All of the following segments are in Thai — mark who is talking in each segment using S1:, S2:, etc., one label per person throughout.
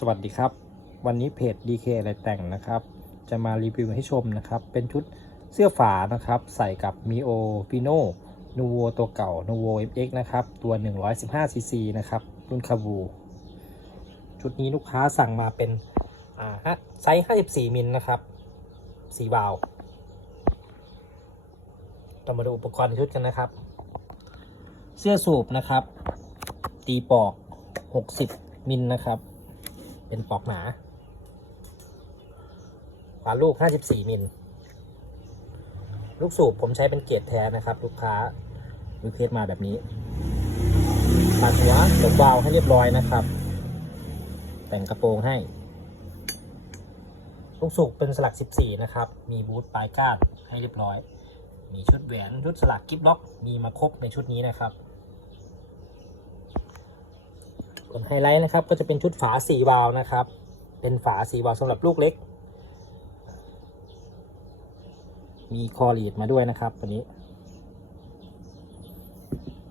S1: สวัสดีครับ วันนี้เพจ DK อะไรแต่งนะครับ จะมารีวิวให้ชมนะครับ เป็นชุดเสื้อฝานะครับ ใส่กับ Mio Fino Nuvo ตัวเก่า Nuvo MX นะครับ ตัว 115cc นะครับ รุ่นคาบูชุดนี้ลูกค้าสั่งมาเป็นไซส์ 54 มิลนะครับสีวาวเรามาดูอุปกรณ์ชุดกันนะครับ เสื้อสูบนะครับ ตีปอก 60 มิลนะครับ เป็นปอกหนาฝาลูก 54 มิล ลูกสูบผมใช้เป็นเกรดแท้นะครับ ลูกค้ารีเควสมาแบบนี้ตัดหัวจบวาล์วให้เรียบร้อยนะครับ แต่งกระโปรงให้ ลูกสูบเป็นสลัก 14 นะครับ มีบูทปลายก้านให้เรียบร้อย มีชุดแหวน ชุดสลักกิฟล็อก มีมาครบในชุดนี้นะครับ ส่วนไฮไลท์นะครับก็จะเป็นชุดฝาสีวาล์วนะครับ เป็นฝาสีวาล์วสำหรับลูกเล็ก มีคอรีดมาด้วยนะครับตัวนี้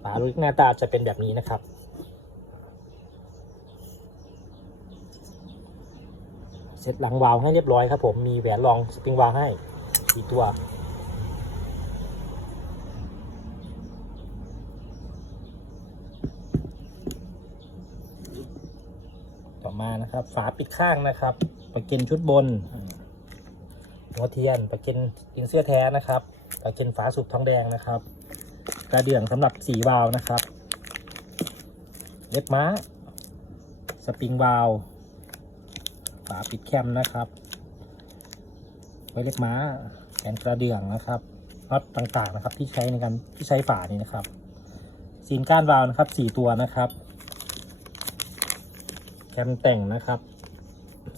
S1: ฝาลูกหน้าตาจะเป็นแบบนี้นะครับเสร็จหลังวาล์วให้เรียบร้อยครับผมมีแหวนรองสปริงวาล์วให้สี่ตัว มานะครับ ฝาปิดข้างนะครับประเก็นชุดบนหัวเทียนประเก็นยิงเสื้อแท้นะครับประเก็นฝาสูบทองแดงนะครับกระเดื่องสำหรับสีวาลนะครับ เล็บม้า สปริงวาลฝาปิดแคมนะครับไว้เล็บม้าแขนกระเดื่องนะครับน็อตต่างๆนะครับที่ใช้ในการที่ใช้ฝานี้นะครับซีนก้านวาลนะครับสี่ตัวนะครับ คมแต่งนะครับ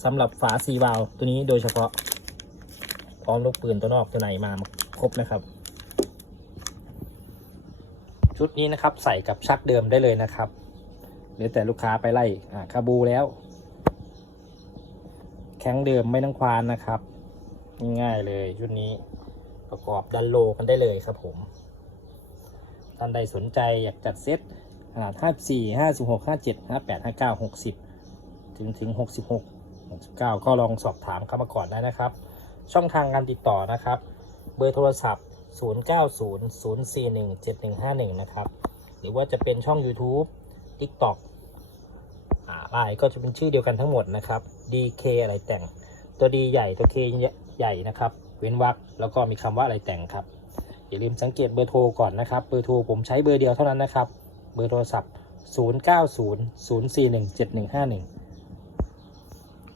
S1: สำหรับฝาซีวาลตัวนี้โดยเฉพาะ พร้อมลูกปืนตัวนอกตัวไหนมาครบนะครับ ชุดนี้นะครับใส่กับชักเดิมได้เลยนะครับหรือแต่ลูกค้าไปไล่คาบูแล้ว แข้งเดิมไม่ต้องควานนะครับ ง่ายเลยชุดนี้ประกอบดันโลกันได้เลยครับผมท่านใดสนใจอยากจัดเซตขนาด 54 56 57 58 59 60 ถึงถึง 66 69 ก็ลองสอบถามเข้ามาก่อนได้นะครับ ช่องทางการติดต่อนะครับ เบอร์โทรศัพท์ 0900417151 นะครับ หรือว่าจะเป็นช่อง YouTube TikTok อ่าไลน์ก็จะเป็นชื่อเดียวกันทั้งหมดนะครับ DK อะไรแต่ง ตัว D ใหญ่ตัว K ใหญ่นะครับ เว้นวรรคแล้วก็มีคำว่าอะไรแต่งครับ อย่าลืมสังเกตเบอร์โทรก่อนนะครับ เบอร์โทรผมใช้เบอร์เดียวเท่านั้นนะครับ เบอร์โทรศัพท์0900417151